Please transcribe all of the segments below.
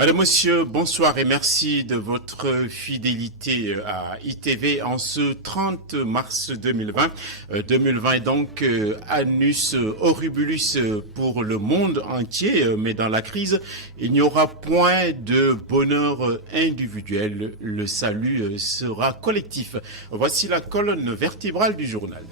Madame, Monsieur, bonsoir et merci de votre fidélité à ITV en ce 30 mars 2020. 2020 est donc annus horribilis pour le monde entier, mais dans la crise, il n'y aura point de bonheur individuel. Le salut sera collectif. Voici la colonne vertébrale du journal.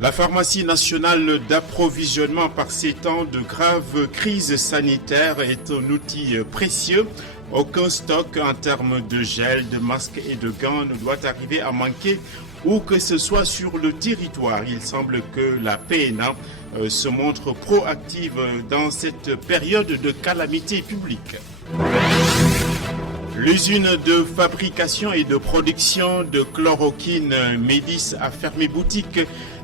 La pharmacie nationale d'approvisionnement par ces temps de grave crise sanitaire est un outil précieux. Aucun stock en termes de gel, de masques et de gants ne doit arriver à manquer où que ce soit sur le territoire. Il semble que la PNA se montre proactive dans cette période de calamité publique. L'usine de fabrication et de production de chloroquine Médis a fermé boutique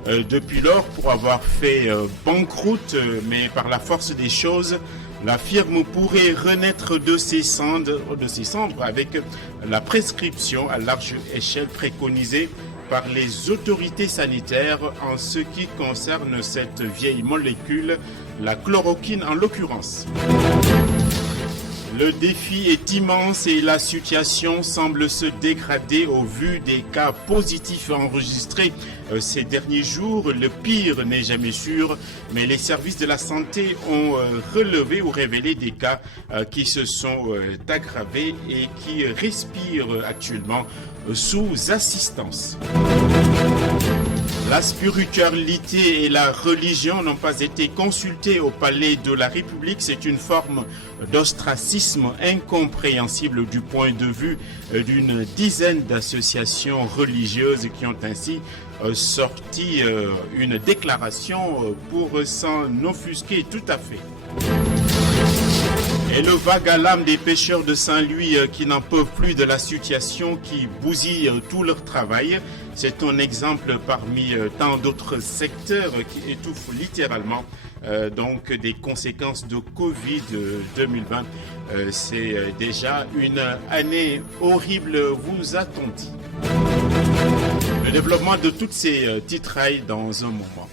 depuis lors pour avoir fait banqueroute, mais par la force des choses, la firme pourrait renaître de ses cendres avec la prescription à large échelle préconisée par les autorités sanitaires en ce qui concerne cette vieille molécule, la chloroquine en l'occurrence. Le défi est immense et la situation semble se dégrader au vu des cas positifs enregistrés ces derniers jours. Le pire n'est jamais sûr, mais les services de la santé ont relevé ou révélé des cas qui se sont aggravés et qui respirent actuellement sous assistance. La spiritualité et la religion n'ont pas été consultées au palais de la République. C'est une forme d'ostracisme incompréhensible du point de vue d'une dizaine d'associations religieuses qui ont ainsi sorti une déclaration pour s'en offusquer tout à fait. Et le vague à l'âme des pêcheurs de Saint-Louis qui n'en peuvent plus de la situation qui bousille tout leur travail. C'est un exemple parmi tant d'autres secteurs qui étouffent littéralement donc des conséquences de Covid 2020. C'est déjà une année horrible, vous attend-il. Le développement de toutes ces titrailles dans un moment.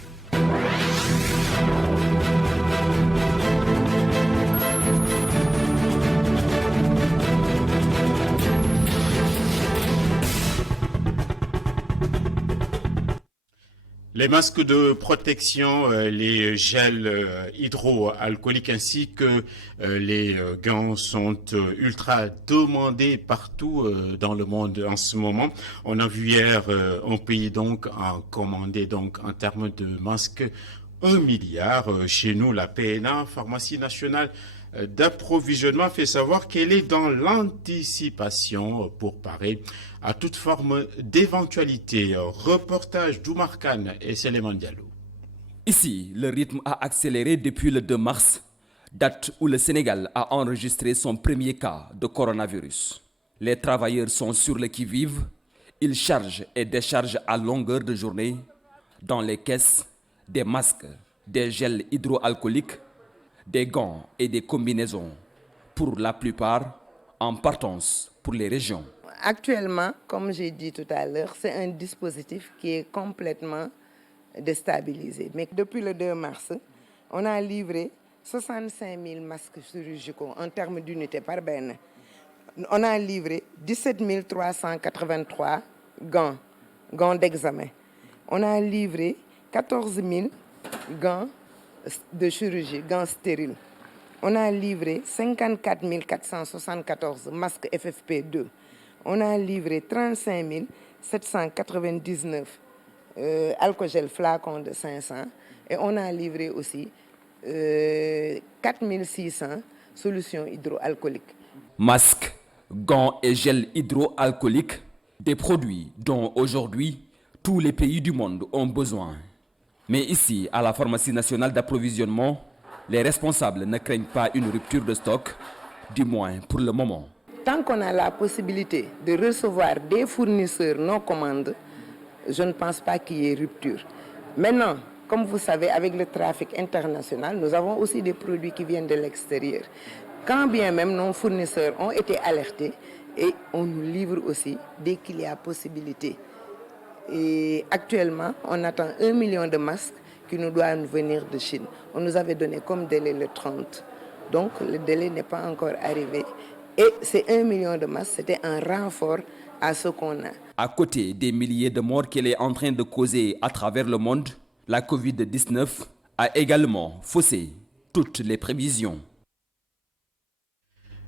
Les masques de protection, les gels hydroalcooliques ainsi que les gants sont ultra demandés partout dans le monde en ce moment. On a vu hier un pays donc en commandé donc en termes de masques 1 milliard. Chez nous, la PNA, Pharmacie nationale d'approvisionnement, fait savoir qu'elle est dans l'anticipation pour parer à toute forme d'éventualité. Reportage d'Oumar Khan et Seleman Diallo. Ici, le rythme a accéléré depuis le 2 mars, date où le Sénégal a enregistré son premier cas de coronavirus. Les travailleurs sont sur le qui-vive, ils chargent et déchargent à longueur de journée dans les caisses des masques, des gels hydroalcooliques, des gants et des combinaisons, pour la plupart en partance pour les régions. Actuellement, comme j'ai dit tout à l'heure, c'est un dispositif qui est complètement déstabilisé. Mais depuis le 2 mars, on a livré 65 000 masques chirurgicaux en termes d'unités par benn. On a livré 17 383 gants d'examen. On a livré 14 000 gants de chirurgie, gants stériles. On a livré 54 474 masques FFP2. On a livré 35 799 alcogel flacons de 500. Et on a livré aussi 4 600 solutions hydroalcooliques. Masques, gants et gels hydroalcooliques, des produits dont aujourd'hui tous les pays du monde ont besoin. Mais ici, à la pharmacie nationale d'approvisionnement, les responsables ne craignent pas une rupture de stock, du moins pour le moment. Tant qu'on a la possibilité de recevoir des fournisseurs nos commandes, je ne pense pas qu'il y ait rupture. Maintenant, comme vous savez, avec le trafic international, nous avons aussi des produits qui viennent de l'extérieur. Quand bien même nos fournisseurs ont été alertés et on nous livre aussi dès qu'il y a possibilité. Et actuellement, on attend 1 million de masques qui nous doivent venir de Chine. On nous avait donné comme délai le 30. Donc le délai n'est pas encore arrivé. Et ces 1 million de masques, c'était un renfort à ce qu'on a. À côté des milliers de morts qu'elle est en train de causer à travers le monde, la Covid-19 a également faussé toutes les prévisions.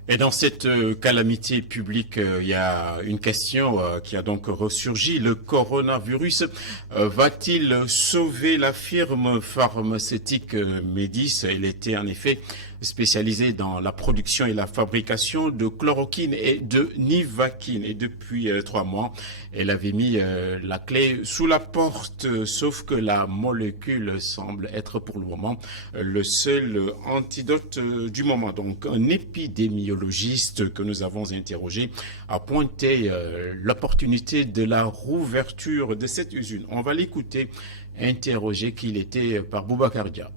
Et dans cette calamité publique, il y a une question qui a donc ressurgi. Le coronavirus va-t-il sauver la firme pharmaceutique Médis? Elle était en effet spécialisée dans la production et la fabrication de chloroquine et de nivaquine. Et depuis 3 mois, elle avait mis la clé sous la porte, sauf que la molécule semble être pour le moment le seul antidote du moment. Donc un épidémiologiste que nous avons interrogé a pointé l'opportunité de la rouverture de cette usine. On va l'écouter, interrogé qu'il était par Boubacar Dia.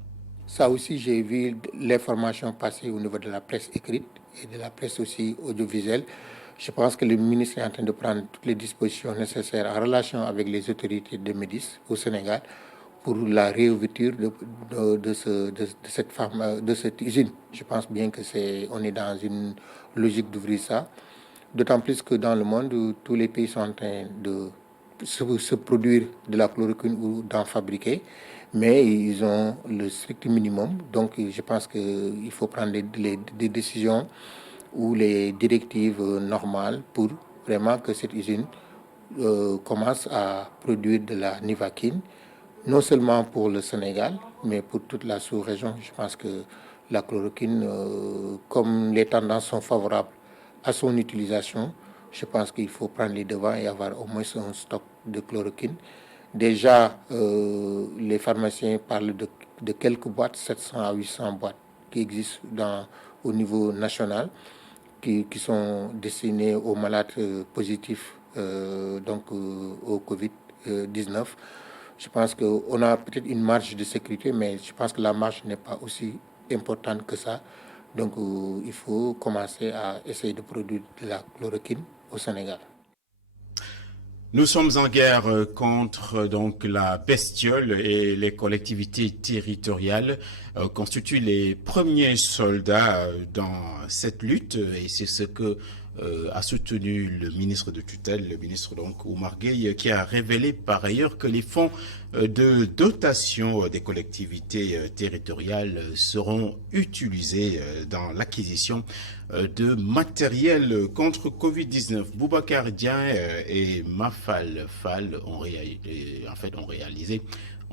Ça aussi, j'ai vu l'information passer au niveau de la presse écrite et de la presse aussi audiovisuelle. Je pense que le ministre est en train de prendre toutes les dispositions nécessaires en relation avec les autorités de Médis au Sénégal pour la réouverture de cette usine. Je pense bien que on est dans une logique d'ouvrir ça. D'autant plus que dans le monde, tous les pays sont en train de se produire de la chloroquine ou d'en fabriquer, mais ils ont le strict minimum. Donc je pense qu'il faut prendre des décisions ou les directives normales pour vraiment que cette usine commence à produire de la nivaquine, non seulement pour le Sénégal, mais pour toute la sous-région. Je pense que la chloroquine, comme les tendances sont favorables à son utilisation, je pense qu'il faut prendre les devants et avoir au moins un stock de chloroquine. Déjà, les pharmaciens parlent de quelques boîtes, 700 à 800 boîtes qui existent au niveau national, qui sont destinées aux malades positifs au Covid-19. Je pense qu'on a peut-être une marge de sécurité, mais je pense que la marge n'est pas aussi importante que ça. Donc il faut commencer à essayer de produire de la chloroquine au Sénégal. Nous sommes en guerre contre donc la bestiole et les collectivités territoriales constituent les premiers soldats dans cette lutte et c'est ce que a soutenu le ministre de tutelle, le ministre donc Oumar Gueye, qui a révélé par ailleurs que les fonds de dotation des collectivités territoriales seront utilisés dans l'acquisition de matériel contre Covid-19. Boubacar Dieng et Mafal Fall ont réalisé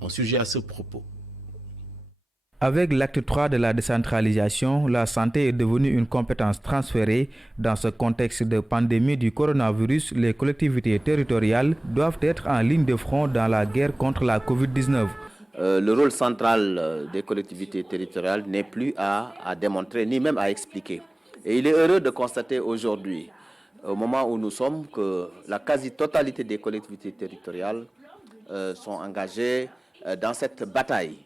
un sujet à ce propos. Avec l'acte 3 de la décentralisation, la santé est devenue une compétence transférée. Dans ce contexte de pandémie du coronavirus, les collectivités territoriales doivent être en ligne de front dans la guerre contre la Covid-19. Le rôle central des collectivités territoriales n'est plus à démontrer, ni même à expliquer. Et il est heureux de constater aujourd'hui, au moment où nous sommes, que la quasi-totalité des collectivités territoriales sont engagées dans cette bataille.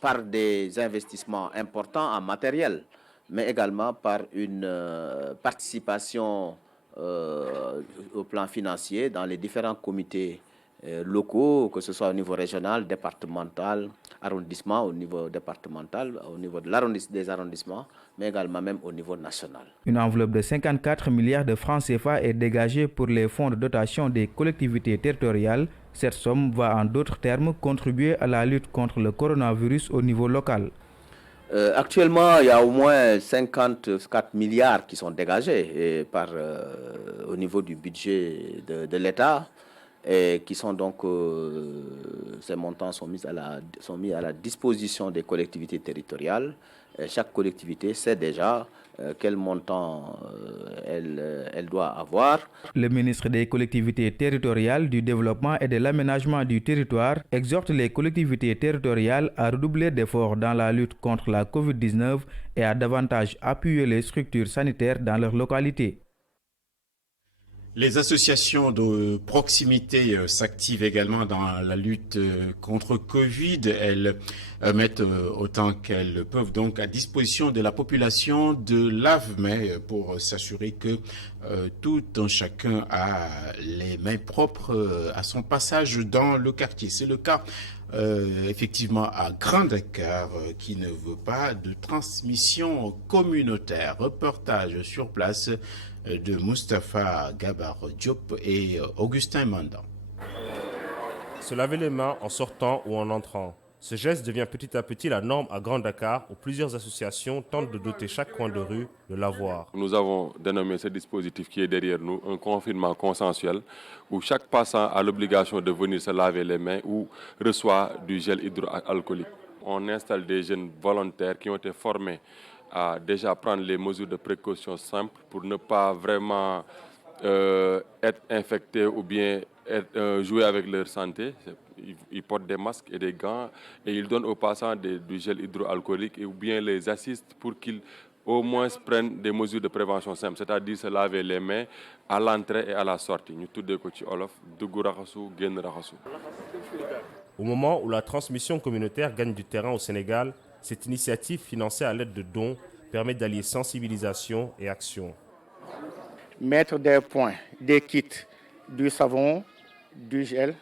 Par des investissements importants en matériel, mais également par une participation au plan financier dans les différents comités locaux, que ce soit au niveau régional, départemental, arrondissement, au niveau départemental, au niveau des arrondissements, mais également même au niveau national. Une enveloppe de 54 milliards de francs CFA est dégagée pour les fonds de dotation des collectivités territoriales. Cette somme va en d'autres termes contribuer à la lutte contre le coronavirus au niveau local. Actuellement, il y a au moins 54 milliards qui sont dégagés au niveau du budget de l'État et qui sont donc, ces montants sont mis à la disposition des collectivités territoriales. Et chaque collectivité sait déjà quel montant elle doit avoir. Le ministre des collectivités territoriales, du développement et de l'aménagement du territoire exhorte les collectivités territoriales à redoubler d'efforts dans la lutte contre la Covid-19 et à davantage appuyer les structures sanitaires dans leur localité. Les associations de proximité s'activent également dans la lutte contre Covid. Elles mettent autant qu'elles peuvent donc à disposition de la population de lave-mains pour s'assurer que tout un chacun a les mains propres à son passage dans le quartier. C'est le cas effectivement à Grand Dakar qui ne veut pas de transmission communautaire. Reportage sur place de Moustapha Gabar Diop et Augustin Mandan. Se laver les mains en sortant ou en entrant. Ce geste devient petit à petit la norme à Grand Dakar où plusieurs associations tentent de doter chaque coin de rue de lavoir. Nous avons dénommé ce dispositif qui est derrière nous un confinement consensuel où chaque passant a l'obligation de venir se laver les mains ou reçoit du gel hydroalcoolique. On installe des jeunes volontaires qui ont été formés à déjà prendre les mesures de précaution simples pour ne pas vraiment être infectés ou bien jouer avec leur santé. Ils portent des masques et des gants et ils donnent aux passants du gel hydroalcoolique ou bien les assistent pour qu'ils au moins prennent des mesures de prévention simples, c'est-à-dire se laver les mains à l'entrée et à la sortie. Au moment où la transmission communautaire gagne du terrain au Sénégal, cette initiative financée à l'aide de dons permet d'allier sensibilisation et action. Mettre des points, des kits, du savon, du gel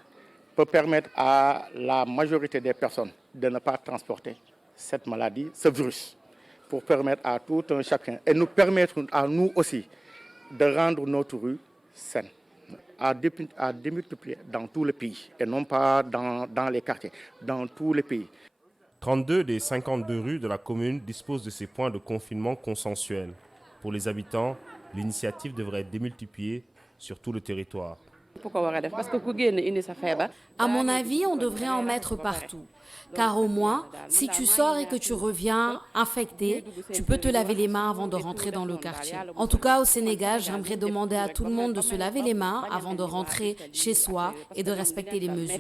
peut permettre à la majorité des personnes de ne pas transporter cette maladie, ce virus, pour permettre à tout un chacun et nous permettre à nous aussi de rendre notre rue saine, à démultiplier dans tout le pays et non pas dans les quartiers, dans tout le pays. 32 des 52 rues de la commune disposent de ces points de confinement consensuels. Pour les habitants, l'initiative devrait être démultipliée sur tout le territoire. À mon avis, on devrait en mettre partout. Car au moins, si tu sors et que tu reviens infecté, tu peux te laver les mains avant de rentrer dans le quartier. En tout cas, au Sénégal, j'aimerais demander à tout le monde de se laver les mains avant de rentrer chez soi et de respecter les mesures.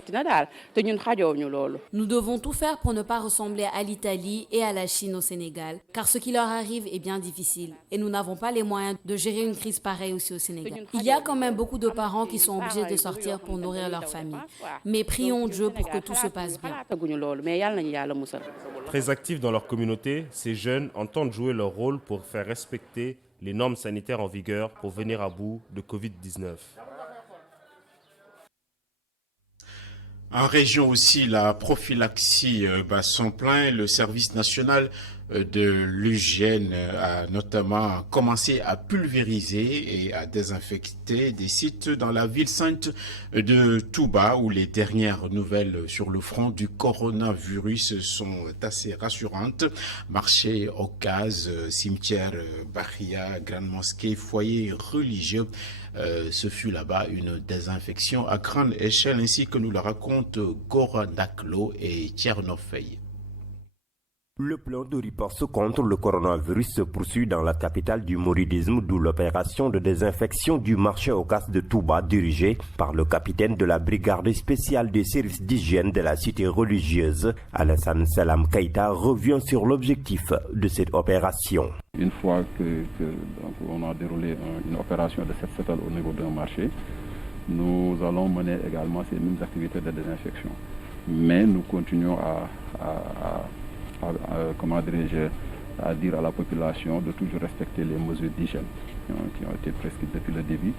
Nous devons tout faire pour ne pas ressembler à l'Italie et à la Chine au Sénégal, car ce qui leur arrive est bien difficile et nous n'avons pas les moyens de gérer une crise pareille aussi au Sénégal. Il y a quand même beaucoup de parents qui sont obligés de sortir pour nourrir leur famille. Mais prions Dieu pour que tout se passe bien. Très actifs dans leur communauté, ces jeunes entendent jouer leur rôle pour faire respecter les normes sanitaires en vigueur pour venir à bout de Covid-19. En région aussi, la prophylaxie bat son plein. Le service national de l'hygiène a notamment commencé à pulvériser et à désinfecter des sites dans la ville sainte de Touba où les dernières nouvelles sur le front du coronavirus sont assez rassurantes. Marché, occasions, cimetière, Bahia, grande mosquée, foyer religieux. Ce fut là-bas une désinfection à grande échelle, ainsi que nous le racontent Gora Daklo et Tchernofei. Le plan de riposte contre le coronavirus se poursuit dans la capitale du mouridisme, d'où l'opération de désinfection du marché aux cases de Touba dirigée par le capitaine de la brigade spéciale des services d'hygiène de la cité religieuse. Alassane Salam Keita revient sur l'objectif de cette opération. Une fois qu'on a déroulé une opération de set-setal au niveau d'un marché, nous allons mener également ces mêmes activités de désinfection. Mais nous continuons à dire à la population de toujours respecter les mesures d'hygiène qui ont été prescrites depuis le début,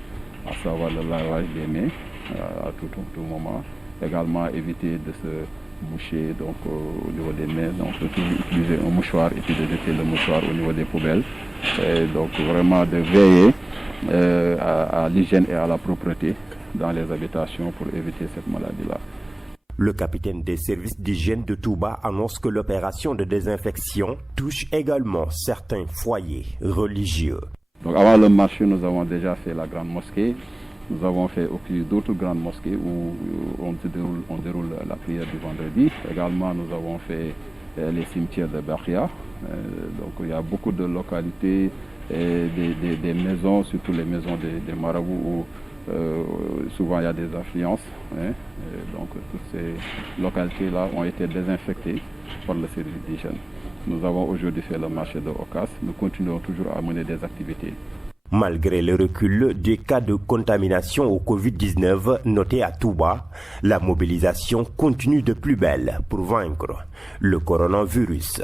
à savoir le lavage des mains à tout moment, également éviter de se moucher au niveau des mains, donc toujours utiliser un mouchoir et puis de jeter le mouchoir au niveau des poubelles, et donc vraiment de veiller à l'hygiène et à la propreté dans les habitations pour éviter cette maladie-là. Le capitaine des services d'hygiène de Touba annonce que l'opération de désinfection touche également certains foyers religieux. Donc avant le marché, nous avons déjà fait la grande mosquée. Nous avons fait aussi d'autres grandes mosquées où on déroule la prière du vendredi. Également, nous avons fait les cimetières de Bahia. Donc il y a beaucoup de localités, et des maisons, surtout les maisons des marabouts où souvent il y a des affluences. Donc toutes ces localités-là ont été désinfectées par le service d'hygiène. Nous avons aujourd'hui fait le marché de Ocas. Nous continuons toujours à mener des activités. Malgré le recul des cas de contamination au Covid-19 notés à Touba, la mobilisation continue de plus belle pour vaincre le coronavirus.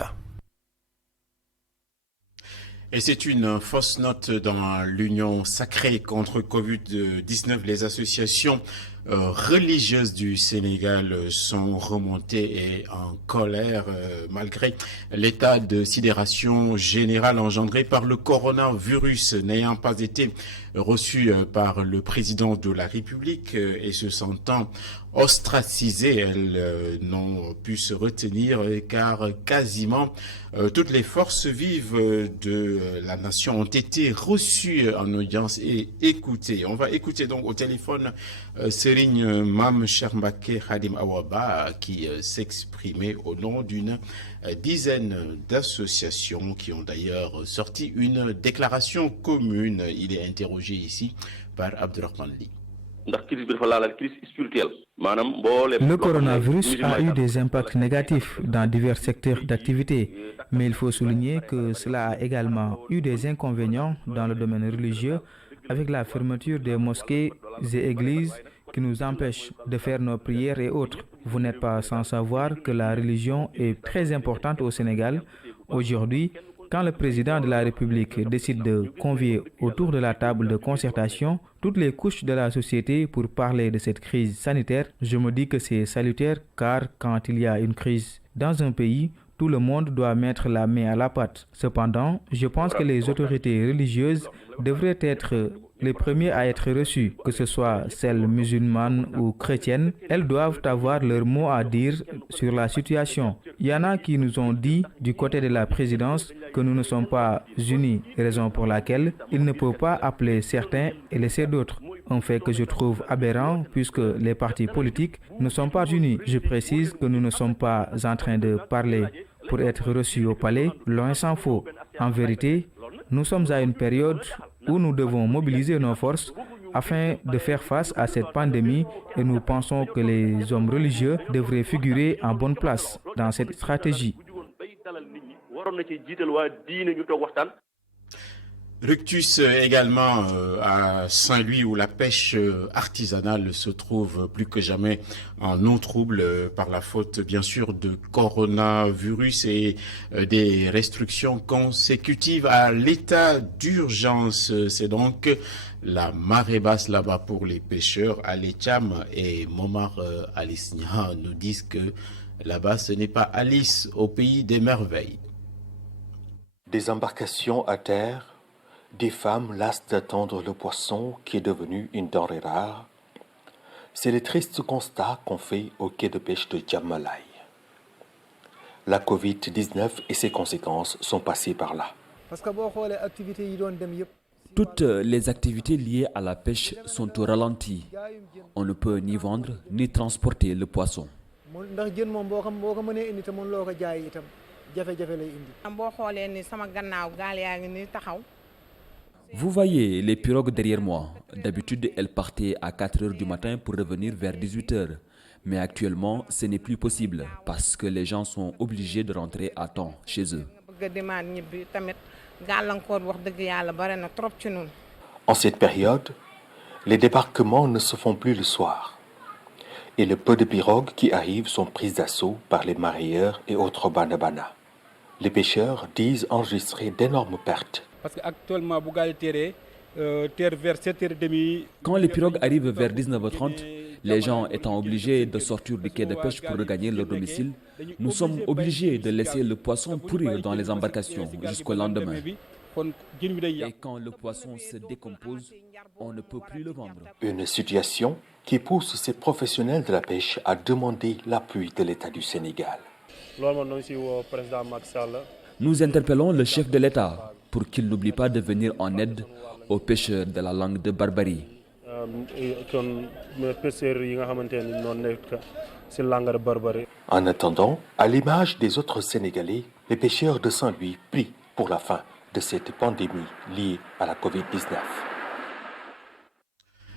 Et c'est une fausse note dans l'Union sacrée contre Covid-19. Les associations religieuses du Sénégal sont remontées et en colère malgré l'état de sidération générale engendré par le coronavirus, n'ayant pas été reçues par le président de la République et se sentant ostracisées. Elles n'ont pu se retenir car quasiment toutes les forces vives de la nation ont été reçues en audience et écoutées. On va écouter donc au téléphone Serigne Mam Chermbake Khadim Awaba qui s'exprimait au nom d'une dizaine d'associations qui ont d'ailleurs sorti une déclaration commune. Il est interrogé ici par Abdurrahman Li. Le coronavirus a eu des impacts négatifs dans divers secteurs d'activité, mais il faut souligner que cela a également eu des inconvénients dans le domaine religieux avec la fermeture des mosquées et églises qui nous empêchent de faire nos prières et autres. Vous n'êtes pas sans savoir que la religion est très importante au Sénégal. Aujourd'hui, quand le président de la République décide de convier autour de la table de concertation toutes les couches de la société pour parler de cette crise sanitaire, je me dis que c'est salutaire car quand il y a une crise dans un pays, tout le monde doit mettre la main à la pâte. Cependant, je pense que les autorités religieuses devraient être les premiers à être reçus, que ce soit celles musulmanes ou chrétiennes. Elles doivent avoir leur mot à dire sur la situation. Il y en a qui nous ont dit du côté de la présidence que nous ne sommes pas unis, raison pour laquelle il ne peut pas appeler certains et laisser d'autres. Un fait que je trouve aberrant puisque les partis politiques ne sont pas unis. Je précise que nous ne sommes pas en train de parler pour être reçus au palais, loin s'en faut. En vérité, nous sommes à une période où nous devons mobiliser nos forces afin de faire face à cette pandémie et nous pensons que les hommes religieux devraient figurer en bonne place dans cette stratégie. Rictus également à Saint-Louis où la pêche artisanale se trouve plus que jamais en eau trouble par la faute bien sûr de coronavirus et des restrictions consécutives à l'état d'urgence. C'est donc la marée basse là-bas pour les pêcheurs. Alécham et Momar Alisnia nous disent que là-bas ce n'est pas Alice au pays des merveilles. Des embarcations à terre, des femmes lasses d'attendre le poisson qui est devenu une denrée rare. C'est le triste constat qu'on fait au quai de pêche de Djamalaï. La Covid-19 et ses conséquences sont passées par là. Toutes les activités liées à la pêche sont au ralenti. On ne peut ni vendre ni transporter le poisson. Vous voyez les pirogues derrière moi. D'habitude, elles partaient à 4 heures du matin pour revenir vers 18 heures. Mais actuellement, ce n'est plus possible parce que les gens sont obligés de rentrer à temps chez eux. En cette période, les débarquements ne se font plus le soir. Et le peu de pirogues qui arrivent sont prises d'assaut par les mareyeurs et autres banabana. Les pêcheurs disent enregistrer d'énormes pertes. Quand les pirogues arrivent vers 19h30, les gens étant obligés de sortir du quai de pêche pour regagner leur domicile, nous sommes obligés de laisser le poisson pourrir dans les embarcations jusqu'au lendemain. Et quand le poisson se décompose, on ne peut plus le vendre. Une situation qui pousse ces professionnels de la pêche à demander l'appui de l'État du Sénégal. Nous interpellons le chef de l'État pour qu'il n'oublie pas de venir en aide aux pêcheurs de la langue de Barbarie. En attendant, à l'image des autres Sénégalais, les pêcheurs de Saint-Louis prient pour la fin de cette pandémie liée à la Covid-19.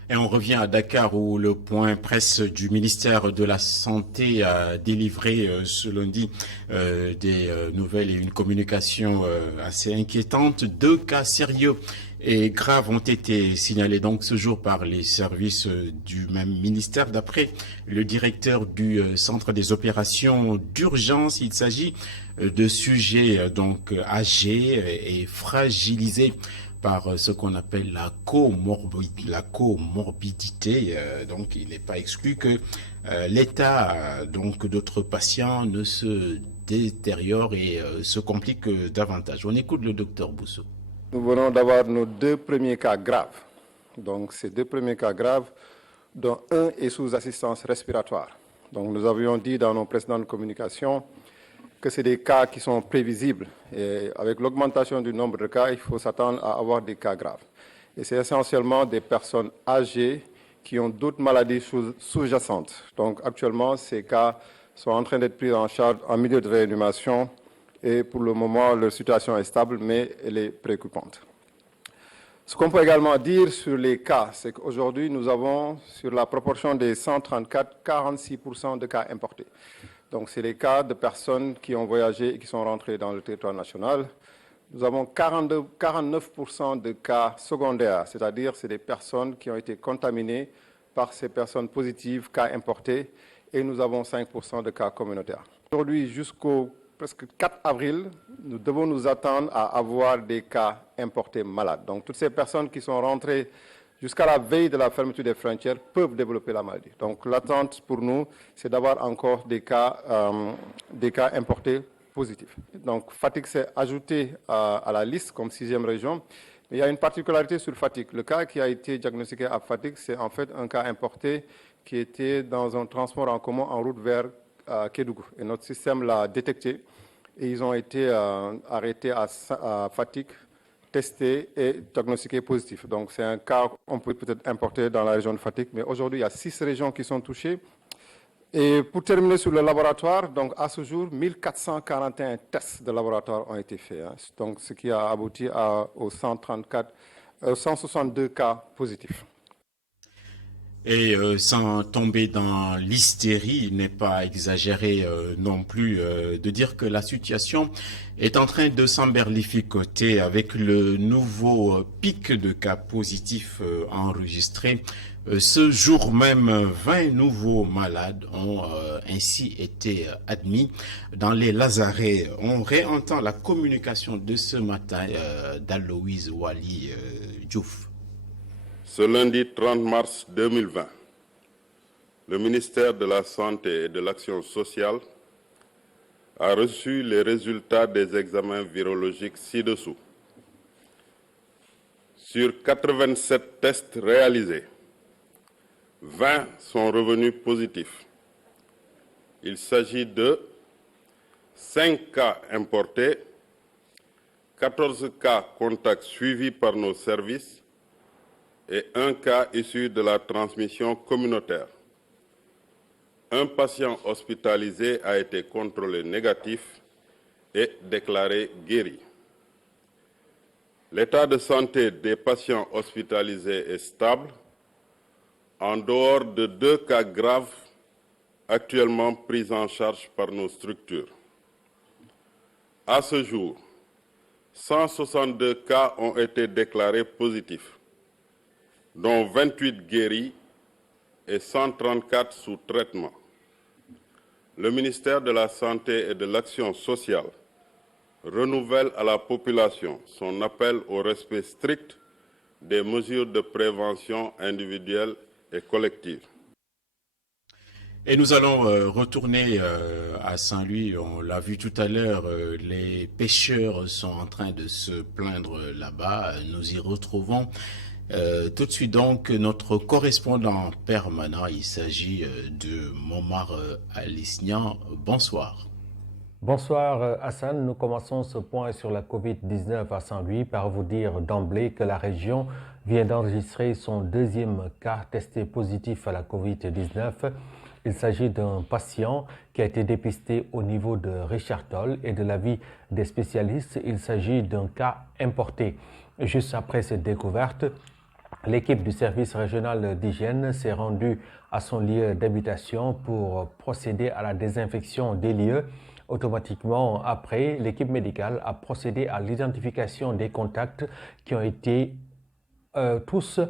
Et on revient à Dakar où le point presse du ministère de la Santé a délivré ce lundi des nouvelles et une communication assez inquiétante. 2 cas sérieux et graves ont été signalés donc ce jour par les services du même ministère. D'après le directeur du centre des opérations d'urgence, il s'agit de sujets donc âgés et fragilisés par ce qu'on appelle la comorbidité. Donc, il n'est pas exclu que l'état donc d'autres patients ne se détériore et se complique davantage. On écoute le docteur Bousso. Nous venons d'avoir nos 2 premiers cas graves. Donc, ces 2 premiers cas graves, dont un est sous assistance respiratoire. Donc, nous avions dit dans nos précédentes communications que c'est des cas qui sont prévisibles. Et avec l'augmentation du nombre de cas, il faut s'attendre à avoir des cas graves. Et c'est essentiellement des personnes âgées qui ont d'autres maladies sous-jacentes. Donc, actuellement, ces cas sont en train d'être pris en charge en milieu de réanimation. Et pour le moment, leur situation est stable, mais elle est préoccupante. Ce qu'on peut également dire sur les cas, c'est qu'aujourd'hui, nous avons, sur la proportion des 134, 46% de cas importés. Donc, c'est les cas de personnes qui ont voyagé et qui sont rentrées dans le territoire national. Nous avons 49% de cas secondaires, c'est-à-dire c'est des personnes qui ont été contaminées par ces personnes positives, cas importés, et nous avons 5% de cas communautaires. Aujourd'hui, jusqu'au presque 4 avril, nous devons nous attendre à avoir des cas importés malades. Donc, toutes ces personnes qui sont rentrées jusqu'à la veille de la fermeture des frontières peuvent développer la maladie. Donc, l'attente pour nous, c'est d'avoir encore des cas importés positifs. Donc, Fatick s'est ajouté à la liste comme 6e région. Mais il y a une particularité sur Fatick. Le cas qui a été diagnostiqué à Fatick, c'est en fait un cas importé qui était dans un transport en commun en route vers Kédougou. Et notre système l'a détecté et ils ont été arrêtés à Fatick, testés et diagnostiqués positifs. Donc c'est un cas qu'on peut peut-être importer dans la région de Fatick, mais aujourd'hui il y a 6 régions qui sont touchées. Et pour terminer sur le laboratoire, donc à ce jour, 1441 tests de laboratoire ont été faits. Donc ce qui a abouti aux 162 cas positifs. Et sans tomber dans l'hystérie, il n'est pas exagéré non plus de dire que la situation est en train de s'emberlificoter avec le nouveau pic de cas positifs enregistrés. Ce jour même, 20 nouveaux malades ont ainsi été admis dans les lazarets. On réentend la communication de ce matin d'Aloïse Wali Diouf. Ce lundi 30 mars 2020, le ministère de la Santé et de l'Action sociale a reçu les résultats des examens virologiques ci-dessous. Sur 87 tests réalisés, 20 sont revenus positifs. Il s'agit de 5 cas importés, 14 cas contacts suivis par nos services et 1 cas issu de la transmission communautaire. Un patient hospitalisé a été contrôlé négatif et déclaré guéri. L'état de santé des patients hospitalisés est stable, en dehors de 2 cas graves actuellement pris en charge par nos structures. À ce jour, 162 cas ont été déclarés positifs, dont 28 guéris et 134 sous traitement. Le ministère de la Santé et de l'Action sociale renouvelle à la population son appel au respect strict des mesures de prévention individuelle et collective. Et nous allons retourner à Saint-Louis. On l'a vu tout à l'heure, les pêcheurs sont en train de se plaindre là-bas. Nous y retrouvons tout de suite donc notre correspondant permanent. Il s'agit de Momar Alisnian. Bonsoir. Bonsoir Hassan, nous commençons ce point sur la Covid-19 à Saint-Louis par vous dire d'emblée que la région vient d'enregistrer son 2e cas testé positif à la Covid-19. Il s'agit d'un patient qui a été dépisté au niveau de Richard Toll et de l'avis des spécialistes, il s'agit d'un cas importé. Juste après cette découverte, l'équipe du service régional d'hygiène s'est rendue à son lieu d'habitation pour procéder à la désinfection des lieux. Automatiquement après, l'équipe médicale a procédé à l'identification des contacts qui ont été tous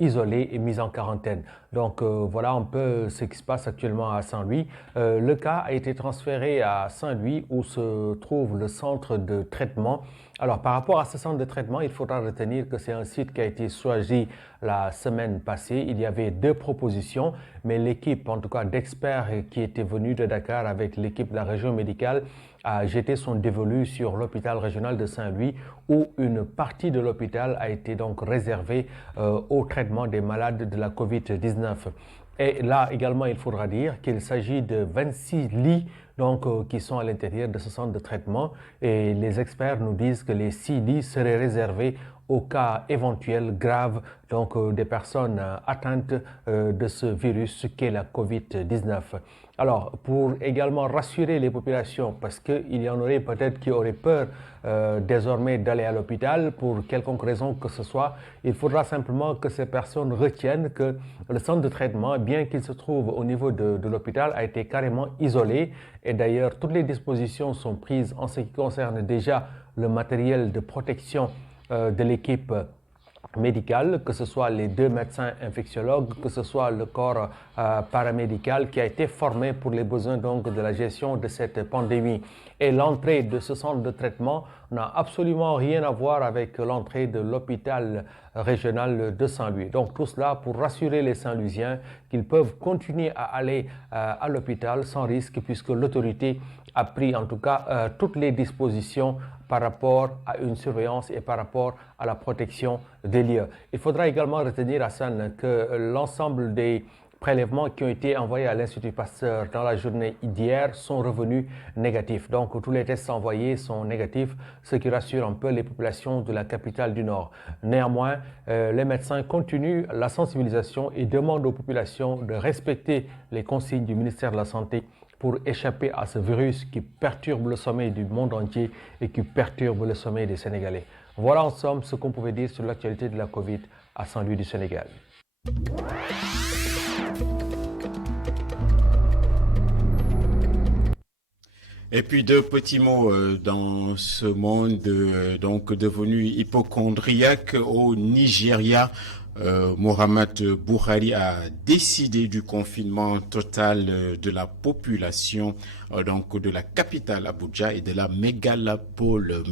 isolés et mis en quarantaine. Donc voilà un peu ce qui se passe actuellement à Saint-Louis. Le cas a été transféré à Saint-Louis où se trouve le centre de traitement Alors, par rapport à ce centre de traitement, il faudra retenir que c'est un site qui a été choisi la semaine passée. Il y avait 2 propositions, mais l'équipe, en tout cas d'experts qui était venue de Dakar avec l'équipe de la région médicale, a jeté son dévolu sur l'hôpital régional de Saint-Louis, où une partie de l'hôpital a été donc réservée au traitement des malades de la COVID-19. Et là également, il faudra dire qu'il s'agit de 26 lits qui sont à l'intérieur de ce centre de traitement, et les experts nous disent que les 6 lits seraient réservés aux cas éventuels graves des personnes atteintes de ce virus qu'est la COVID-19. Alors, pour également rassurer les populations, parce qu'il y en aurait peut-être qui auraient peur désormais d'aller à l'hôpital pour quelconque raison que ce soit, il faudra simplement que ces personnes retiennent que le centre de traitement, bien qu'il se trouve au niveau de l'hôpital, a été carrément isolé. Et d'ailleurs, toutes les dispositions sont prises en ce qui concerne déjà le matériel de protection de l'équipe médicale, que ce soit les 2 médecins infectiologues, que ce soit le corps paramédical qui a été formé pour les besoins de la gestion de cette pandémie. Et l'entrée de ce centre de traitement n'a absolument rien à voir avec l'entrée de l'hôpital régional de Saint-Louis. Donc tout cela pour rassurer les Saint-Louisiens qu'ils peuvent continuer à aller à l'hôpital sans risque, puisque l'autorité a pris en tout cas toutes les dispositions par rapport à une surveillance et par rapport à la protection des lieux. Il faudra également retenir, Hassan, que l'ensemble des prélèvements qui ont été envoyés à l'Institut Pasteur dans la journée d'hier sont revenus négatifs. Donc tous les tests envoyés sont négatifs, ce qui rassure un peu les populations de la capitale du Nord. Néanmoins, les médecins continuent la sensibilisation et demandent aux populations de respecter les consignes du ministère de la Santé pour échapper à ce virus qui perturbe le sommeil du monde entier et qui perturbe le sommeil des Sénégalais. Voilà en somme ce qu'on pouvait dire sur l'actualité de la Covid à Saint-Louis du Sénégal. Et puis 2 petits mots dans ce monde devenu hypocondriaque au Nigeria. Mohamed Buhari a décidé du confinement total de la population de la capitale Abuja et de la mégalopole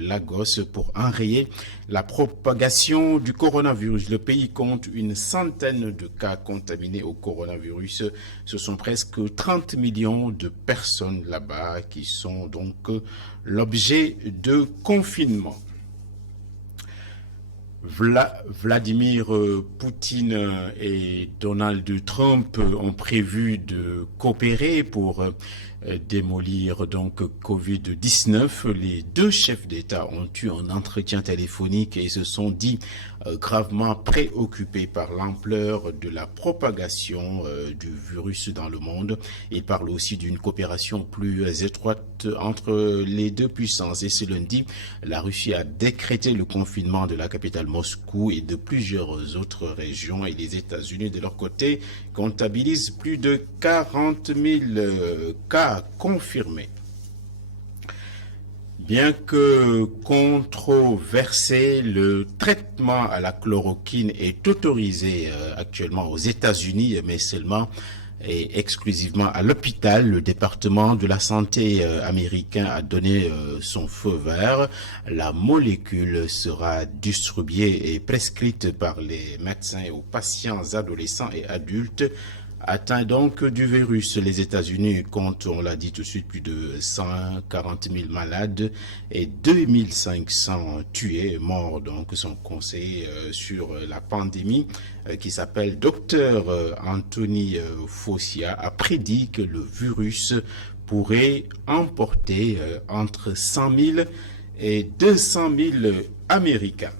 Lagos pour enrayer la propagation du coronavirus. Le pays compte une centaine de cas contaminés au coronavirus. Ce sont presque 30 millions de personnes là-bas qui sont donc l'objet de confinement. Vladimir Poutine et Donald Trump ont prévu de coopérer pour démolir Covid-19. Les 2 chefs d'État ont eu un entretien téléphonique et se sont dit gravement préoccupés par l'ampleur de la propagation du virus dans le monde. Ils parlent aussi d'une coopération plus étroite entre les 2 puissances. Et ce lundi, la Russie a décrété le confinement de la capitale Moscou et de plusieurs autres régions, et les États-Unis de leur côté comptabilisent plus de 40 000 cas confirmés. Bien que controversé, le traitement à la chloroquine est autorisé actuellement aux États-Unis, mais seulement et exclusivement à l'hôpital. Le département de la santé américain a donné son feu vert. La molécule sera distribuée et prescrite par les médecins aux patients adolescents et adultes atteints donc du virus. Les États-Unis comptent, on l'a dit tout de suite, plus de 140 000 malades et 2500 tués, morts, donc sont conseillés sur la pandémie qui s'appelle Dr Anthony Fauci a prédit que le virus pourrait emporter entre 100 000 et 200 000 Américains.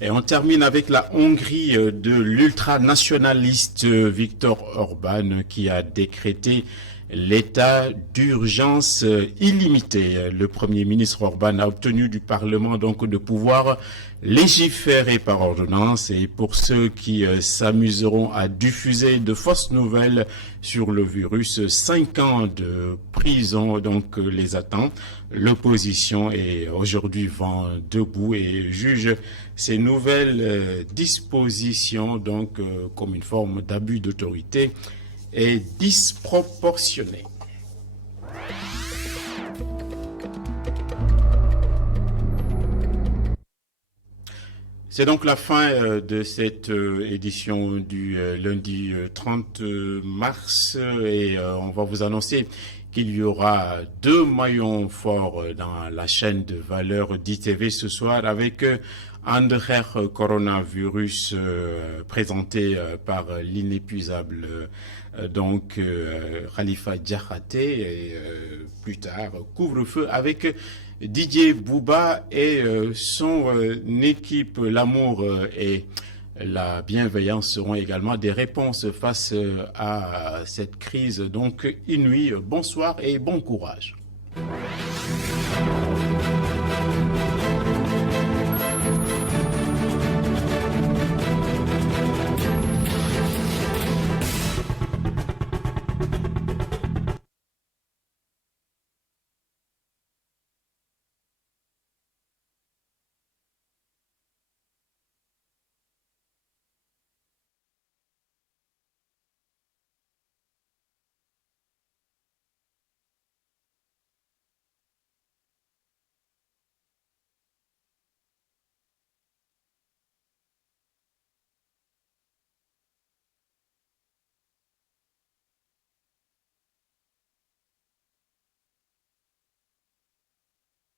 Et on termine avec la Hongrie de l'ultranationaliste Viktor Orban qui a décrété l'état d'urgence illimité. Le Premier ministre Orban a obtenu du Parlement donc de pouvoir légiférer par ordonnance, et pour ceux qui s'amuseront à diffuser de fausses nouvelles sur le virus, 5 ans de prison donc les attend. L'opposition est aujourd'hui vent debout et juge ces nouvelles dispositions donc comme une forme d'abus d'autorité et disproportionné. C'est donc la fin de cette édition du lundi 30 mars et on va vous annoncer qu'il y aura 2 maillons forts dans la chaîne de valeur d'ITV ce soir avec André Coronavirus présenté par l'inépuisable Khalifa Diakhaté et plus tard Couvre-feu avec Didier Bouba et son équipe. L'amour et la bienveillance seront également des réponses face à cette crise donc inouïe. Bonsoir et bon courage.